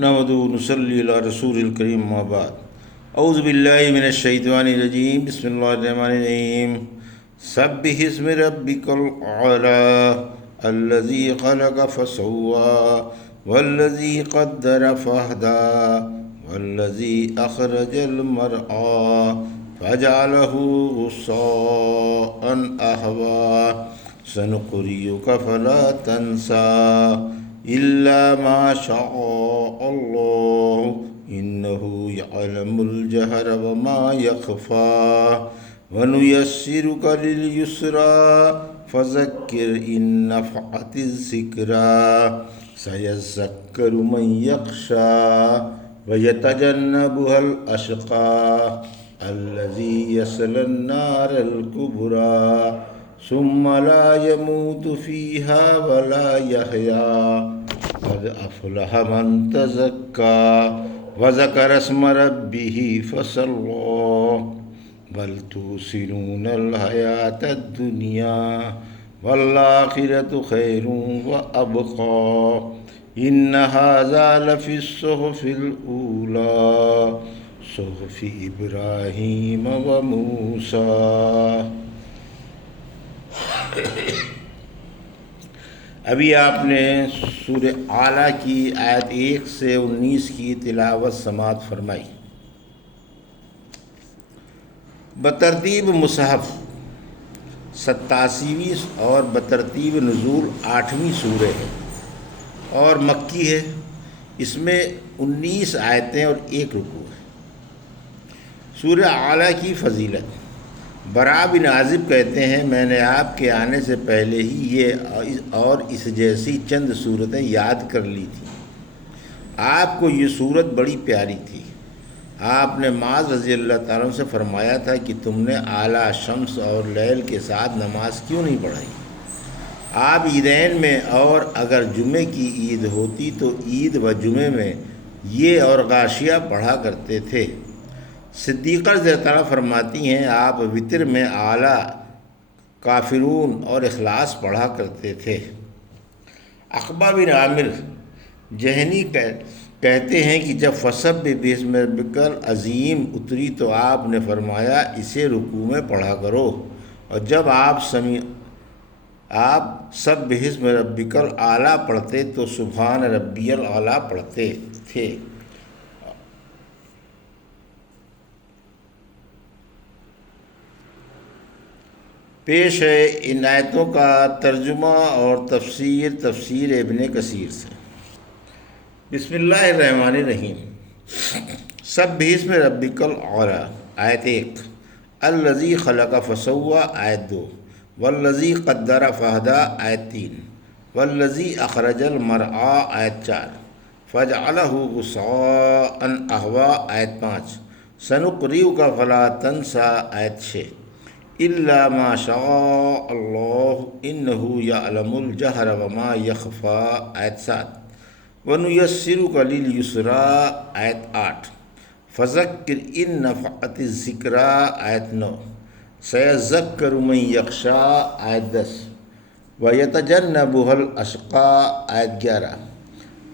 نحمدہ و نصلی علی رسول الکریم اما بعد اعوذ باللہ من الشیطان الرجیم بسم اللہ الرحمن الرحیم سبح اسم ربک الاعلی الذی خلق فسوی والذی قدر فہدی والذی اخرج المرعی فجعلہ غثاء احوی سنقرئک فلا تنسى إلا ما شاء الله إنه يعلم الجهر وما يخفى ونيسرك لليسرى فذكر إن نفعت الذكرى سيذكر من يخشى ويتجنبها الأشقى الذي يصلى النار الكبرى ثم لا يموت فيها ولا يحيا قد أفلح من تزكى وذكر اسم ربه فصلى بل توصلون الحياة الدنيا والآخرة خير وأبقى إن هذا لفي الصحف الأولى صحف إبراهيم وموسى۔ ابھی آپ نے سورہ اعلیٰ کی آیت 1 سے 19 کی تلاوت سماعت فرمائی۔ بترتیب مصحف 87ویں اور بترتیب نزول 8ویں سورہ ہے اور مکی ہے۔ اس میں 19 آیتیں اور 1 رکوع ہے۔ سورہ اعلیٰ کی فضیلت۔ براء بن عازب کہتے ہیں، میں نے آپ کے آنے سے پہلے ہی یہ اور اس جیسی چند صورتیں یاد کر لی تھیں۔ آپ کو یہ صورت بڑی پیاری تھی۔ آپ نے معاذ رضی اللہ تعالیٰ عنہ سے فرمایا تھا کہ تم نے اعلیٰ شمس اور لیل کے ساتھ نماز کیوں نہیں پڑھائی؟ آپ عیدین میں اور اگر جمعے کی عید ہوتی تو عید و جمعے میں یہ اور غاشیہ پڑھا کرتے تھے۔ صدیقہ رضی اللہ تعالیٰ فرماتی ہیں، آپ وتر میں اعلیٰ، کافرون اور اخلاص پڑھا کرتے تھے۔ عقبہ بن عامر جہنی کہتے ہیں کہ جب فسبح باسم ربک العظیم اتری تو آپ نے فرمایا اسے رکوع میں پڑھا کرو، اور جب آپ سبح اسم ربک الاعلیٰ پڑھتے تو سبحان ربی الاعلیٰ پڑھتے تھے۔ پیش ہے ان آیتوں کا ترجمہ اور تفسیر ابن کثیر سے۔ بسم اللہ الرحمن الرحیم۔ سبح اسم ربک الاعلیٰ آیت 1، الذی خلق فسوی آیت 2، والذی قدر فہدی آیت 3، والذی اخرج المرعی آیت 4، فجعلہ غثاء احوی آیت 5، سنقرئک فلا تنسى آیت 6، الا ما شاء اللہ انہ یعلم الجہر وما یخفی آیت 7، ونیسرک للیسری آیت 8، فذکر ان نفعت الذکری آیت 9، سیذکر من یخشی آیت 10، ویتجنبها الاشقی آیت 11،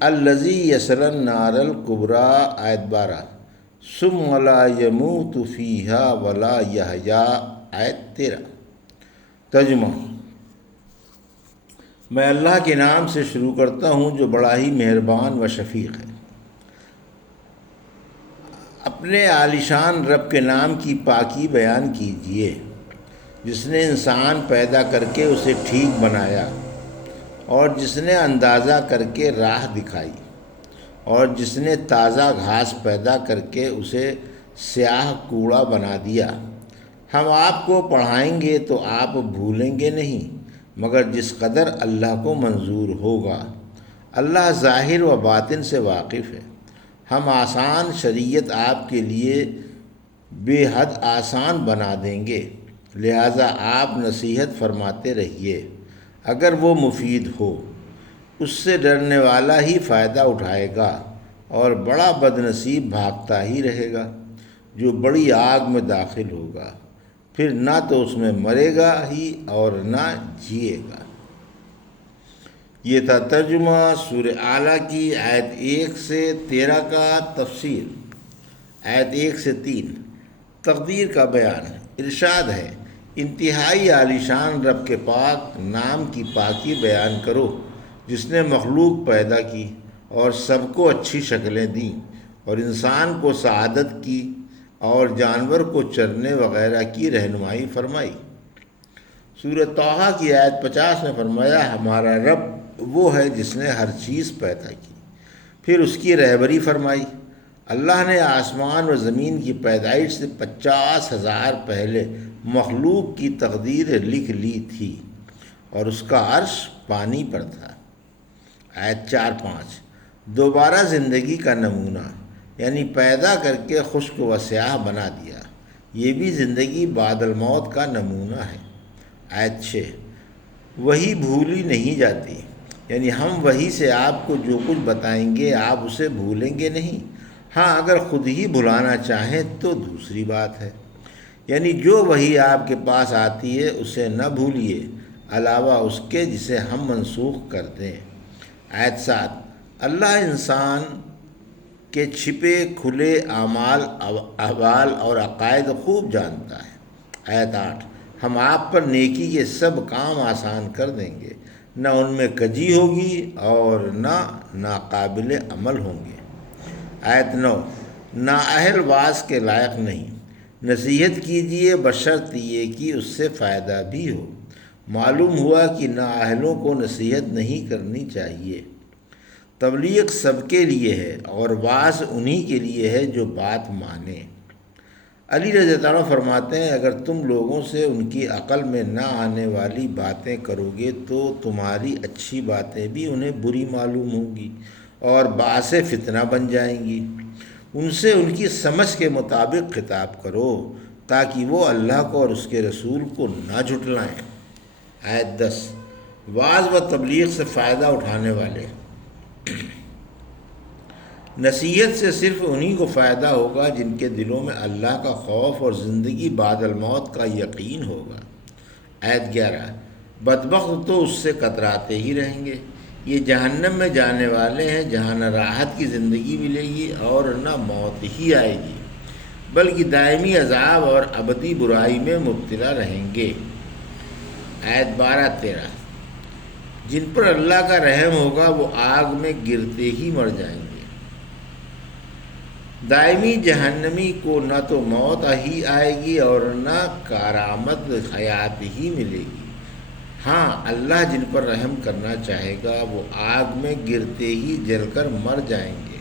الذی یصلی النار الکبری آیت 12، ثم لا یموت فیہا ولا یحییٰ آیت 13۔ ترجمہ۔ میں اللہ کے نام سے شروع کرتا ہوں جو بڑا ہی مہربان و شفیق ہے۔ اپنے عالیشان رب کے نام کی پاکی بیان کیجیے، جس نے انسان پیدا کر کے اسے ٹھیک بنایا، اور جس نے اندازہ کر کے راہ دکھائی، اور جس نے تازہ گھاس پیدا کر کے اسے سیاہ کوڑا بنا دیا۔ ہم آپ کو پڑھائیں گے تو آپ بھولیں گے نہیں، مگر جس قدر اللہ کو منظور ہوگا۔ اللہ ظاہر و باطن سے واقف ہے۔ ہم آسان شریعت آپ کے لیے بے حد آسان بنا دیں گے، لہٰذا آپ نصیحت فرماتے رہیے اگر وہ مفید ہو۔ اس سے ڈرنے والا ہی فائدہ اٹھائے گا، اور بڑا بد نصیب بھاگتا ہی رہے گا جو بڑی آگ میں داخل ہوگا، پھر نہ تو اس میں مرے گا ہی اور نہ جیے گا۔ یہ تھا ترجمہ سورہ اعلیٰ کی آیت 1 سے 13 کا تفسیر۔ آیت 1 سے 3 تقدیر کا بیان۔ ارشاد ہے، انتہائی عالیشان رب کے پاک نام کی پاکی بیان کرو، جس نے مخلوق پیدا کی اور سب کو اچھی شکلیں دیں اور انسان کو سعادت کی اور جانور کو چرنے وغیرہ کی رہنمائی فرمائی۔ سورہ طٰہٰ کی آیت 50 میں فرمایا، ہمارا رب وہ ہے جس نے ہر چیز پیدا کی، پھر اس کی رہبری فرمائی۔ اللہ نے آسمان و زمین کی پیدائش سے 50,000 پہلے مخلوق کی تقدیر لکھ لی تھی اور اس کا عرش پانی پر تھا۔ آیت 4-5 دوبارہ زندگی کا نمونہ، یعنی پیدا کر کے خشک و سیاہ بنا دیا، یہ بھی زندگی بعد الموت کا نمونہ ہے۔ آیت 6 وہی بھولی نہیں جاتی، یعنی ہم وہی سے آپ کو جو کچھ بتائیں گے آپ اسے بھولیں گے نہیں، ہاں اگر خود ہی بھلانا چاہیں تو دوسری بات ہے، یعنی جو وہی آپ کے پاس آتی ہے اسے نہ بھولیے علاوہ اس کے جسے ہم منسوخ کر دیں۔ آیت 7 اللہ انسان کے چھپے کھلے اعمال، احوال اور عقائد خوب جانتا ہے۔ آیت 8 ہم آپ پر نیکی کے سب کام آسان کر دیں گے، نہ ان میں کجی ہوگی اور نہ ناقابل عمل ہوں گے۔ آیت 9 نااہل واعظ کے لائق نہیں، نصیحت کیجیے بشرط یہ کہ اس سے فائدہ بھی ہو۔ معلوم ہوا کہ نااہلوں کو نصیحت نہیں کرنی چاہیے۔ تبلیغ سب کے لیے ہے اور واعظ انہی کے لیے ہے جو بات مانے۔ علی رضی اللہ عنہ فرماتے ہیں، اگر تم لوگوں سے ان کی عقل میں نہ آنے والی باتیں کرو گے تو تمہاری اچھی باتیں بھی انہیں بری معلوم ہوں گی اور باعث فتنہ بن جائیں گی۔ ان سے ان کی سمجھ کے مطابق خطاب کرو تاکہ وہ اللہ کو اور اس کے رسول کو نہ جھٹلائیں۔ آیت 10 وعظ و تبلیغ سے فائدہ اٹھانے والے۔ نصیحت سے صرف انہی کو فائدہ ہوگا جن کے دلوں میں اللہ کا خوف اور زندگی بعد الموت کا یقین ہوگا۔ آیت 11 بدبخت تو اس سے کتراتے ہی رہیں گے، یہ جہنم میں جانے والے ہیں جہاں نہ راحت کی زندگی ملے گی اور نہ موت ہی آئے گی، بلکہ دائمی عذاب اور ابدی برائی میں مبتلا رہیں گے۔ آیت 12-13 جن پر اللہ کا رحم ہوگا وہ آگ میں گرتے ہی مر جائیں گے۔ دائمی جہنمی کو نہ تو موت ہی آئے گی اور نہ کارآمد حیات ہی ملے گی، ہاں اللہ جن پر رحم کرنا چاہے گا وہ آگ میں گرتے ہی جل کر مر جائیں گے،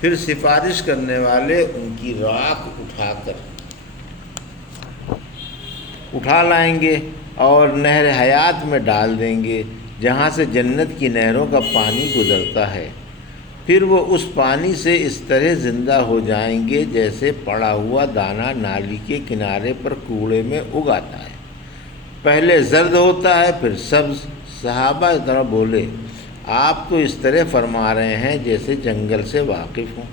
پھر سفارش کرنے والے ان کی راکھ اٹھا لائیں گے اور نہر حیات میں ڈال دیں گے جہاں سے جنت کی نہروں کا پانی گزرتا ہے، پھر وہ اس پانی سے اس طرح زندہ ہو جائیں گے جیسے پڑا ہوا دانہ نالی کے کنارے پر کوڑے میں اگ آتا ہے، پہلے زرد ہوتا ہے پھر سبز۔ صحابہ اس طرح بولے، آپ تو اس طرح فرما رہے ہیں جیسے جنگل سے واقف ہوں۔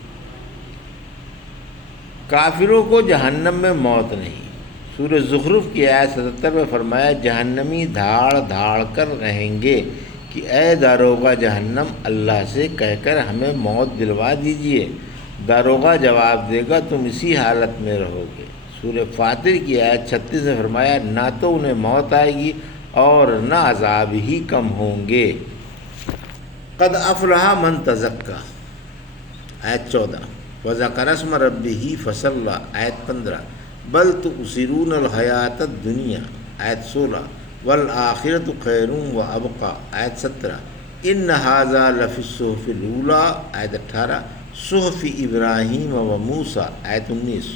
کافروں کو جہنم میں موت نہیں۔ سورہ زخرف کی آیت 77 میں فرمایا، جہنمی دھاڑ دھاڑ کر رہیں گے کہ اے داروغہ جہنم اللہ سے کہہ کر ہمیں موت دلوا دیجئے۔ داروغہ جواب دے گا تم اسی حالت میں رہو گے۔ سورہ فاطر کی آیت 36 میں فرمایا، نہ تو انہیں موت آئے گی اور نہ عذاب ہی کم ہوں گے۔ قد افلح من تزکا آیت 14 وذکر اسم ربہ فصلی آیت 15 بل تؤثرون الحیاۃ الدنیا آیت 16 والآخرۃ خیر وابقی آیت 17 ان ھذا لفی الصحف الاولی آیت 18 صحف ابراہیم و موسیٰ آیت 19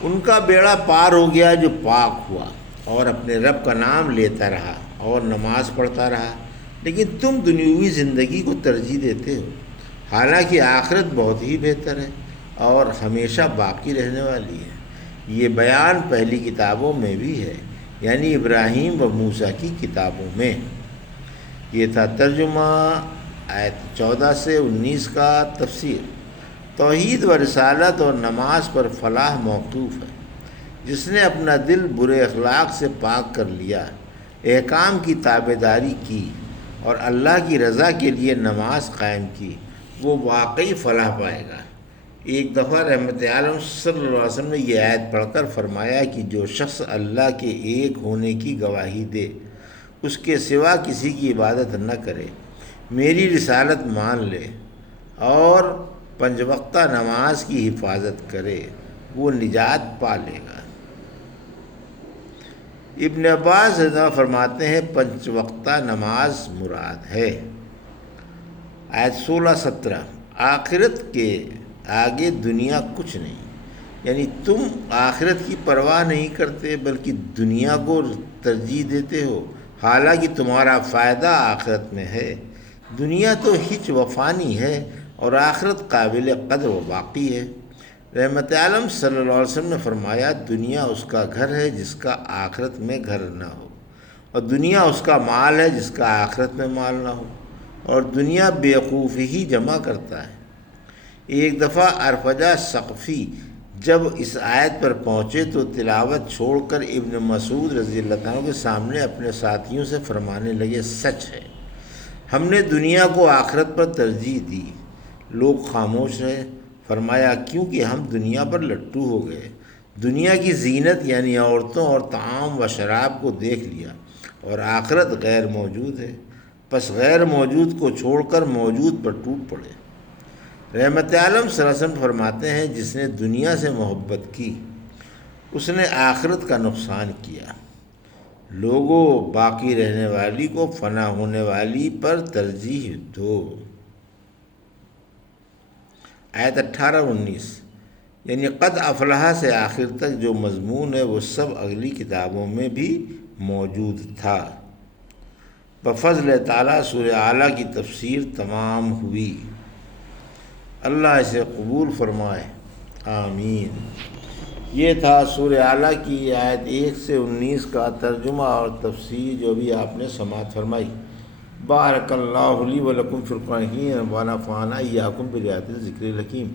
ان کا بیڑا پار ہو گیا جو پاک ہوا اور اپنے رب کا نام لیتا رہا اور نماز پڑھتا رہا، لیکن تم دنیوی زندگی کو ترجیح دیتے ہو، حالانکہ آخرت بہت ہی بہتر ہے اور ہمیشہ باقی رہنے والی ہے۔ یہ بیان پہلی کتابوں میں بھی ہے، یعنی ابراہیم و موسیٰ کی کتابوں میں۔ یہ تھا ترجمہ آیت 14 سے 19 کا تفسیر۔ توحید و رسالت اور نماز پر فلاح موقوف ہے۔ جس نے اپنا دل برے اخلاق سے پاک کر لیا، احکام کی تابعداری کی اور اللہ کی رضا کے لیے نماز قائم کی، وہ واقعی فلاح پائے گا۔ ایک دفعہ رحمت عالم صلی اللہ علیہ وسلم نے یہ آیت پڑھ کر فرمایا کہ جو شخص اللہ کے ایک ہونے کی گواہی دے، اس کے سوا کسی کی عبادت نہ کرے، میری رسالت مان لے اور 5 وقتہ نماز کی حفاظت کرے، وہ نجات پا لے گا۔ ابن عباس رضی اللہ عنہ فرماتے ہیں 5 وقتہ نماز مراد ہے۔ آیت 16-17، آخرت کے آگے دنیا کچھ نہیں، یعنی تم آخرت کی پرواہ نہیں کرتے بلکہ دنیا کو ترجیح دیتے ہو، حالانکہ تمہارا فائدہ آخرت میں ہے۔ دنیا تو ہچ و فانی ہے اور آخرت قابل قدر و باقی ہے۔ رحمت عالم صلی اللہ علیہ وسلم نے فرمایا دنیا اس کا گھر ہے جس کا آخرت میں گھر نہ ہو، اور دنیا اس کا مال ہے جس کا آخرت میں مال نہ ہو، اور دنیا بیوقوفی ہی جمع کرتا ہے۔ ایک دفعہ ارفجہ ثقفی جب اس آیت پر پہنچے تو تلاوت چھوڑ کر ابن مسعود رضی اللہ عنہ کے سامنے اپنے ساتھیوں سے فرمانے لگے، سچ ہے، ہم نے دنیا کو آخرت پر ترجیح دی۔ لوگ خاموش رہے۔ فرمایا کیونکہ ہم دنیا پر لٹو ہو گئے، دنیا کی زینت یعنی عورتوں اور طعام و شراب کو دیکھ لیا، اور آخرت غیر موجود ہے، پس غیر موجود کو چھوڑ کر موجود پر ٹوٹ پڑے۔ رحمت عالم صلی اللہ علیہ وسلم فرماتے ہیں جس نے دنیا سے محبت کی اس نے آخرت کا نقصان کیا۔ لوگوں، باقی رہنے والی کو فنا ہونے والی پر ترجیح دو۔ آیت 18-19، یعنی قد افلح سے آخر تک جو مضمون ہے وہ سب اگلی کتابوں میں بھی موجود تھا۔ بفضل تعالیٰ سورہ اعلیٰ کی تفسیر تمام ہوئی۔ اللہ اسے قبول فرمائے، آمین۔ یہ تھا سورہ اعلیٰ کی آیت 1 سے 19 کا ترجمہ اور تفسیر جو بھی آپ نے سماعت فرمائی۔ بارک اللہ لی و لکم فی القرآن الحکیم و نفعنی وایاکم بآیات الذکر الحکیم۔